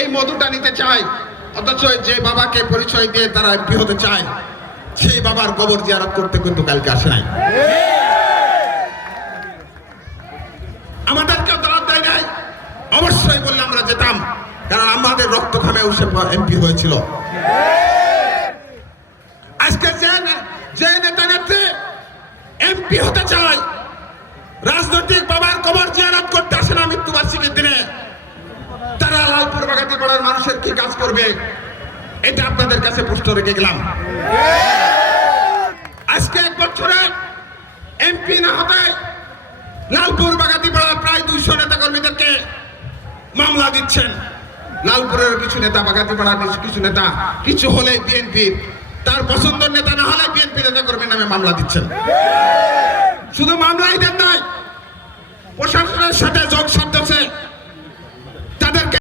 এই মধুটা নিতে চায়, অথচ যে বাবাকে পরিচয় দিয়ে তারা এমপি হতে চায় সেই বাবার কবর জিয়ারত করতে কিন্তু কালকে আসে নাই। আমাদেরকে দাওয়াত দেয় নাই, অবশ্যই বললে আমরা যেতাম, কারণ আমাদের রক্ত ঘামে সে এমপি হয়েছিল। আজকে যে নেতা নেত্রী এমপি হতে চায়, রাজনৈতিক বাবার কবর জিয়ারত করতে আসে না মৃত্যুবার্ষিকীর দিনে, তারা লালপুর বাগাতিপাড়ার মানুষের কি কাজ করবে এটা আপনাদের কাছে প্রশ্ন রেখে গেলাম। আজকে 1 বছরে এমপি না হতে লালপুর বাগাতিপাড়ার প্রায় 200 নেতা কর্মীদেরকে মামলা দিচ্ছেন। লালপুরের কিছু নেতা, বাগাতিপাড়ার কিছু নেতা, কিছু হলে বিএনপি তার পছন্দের নেতা না হলে বিএনপি নেতা কর্মীর নামে মামলা দিচ্ছেন। শুধু মামলাই দেন নাই, প্রশাসনের সাথে যোগ সাধছে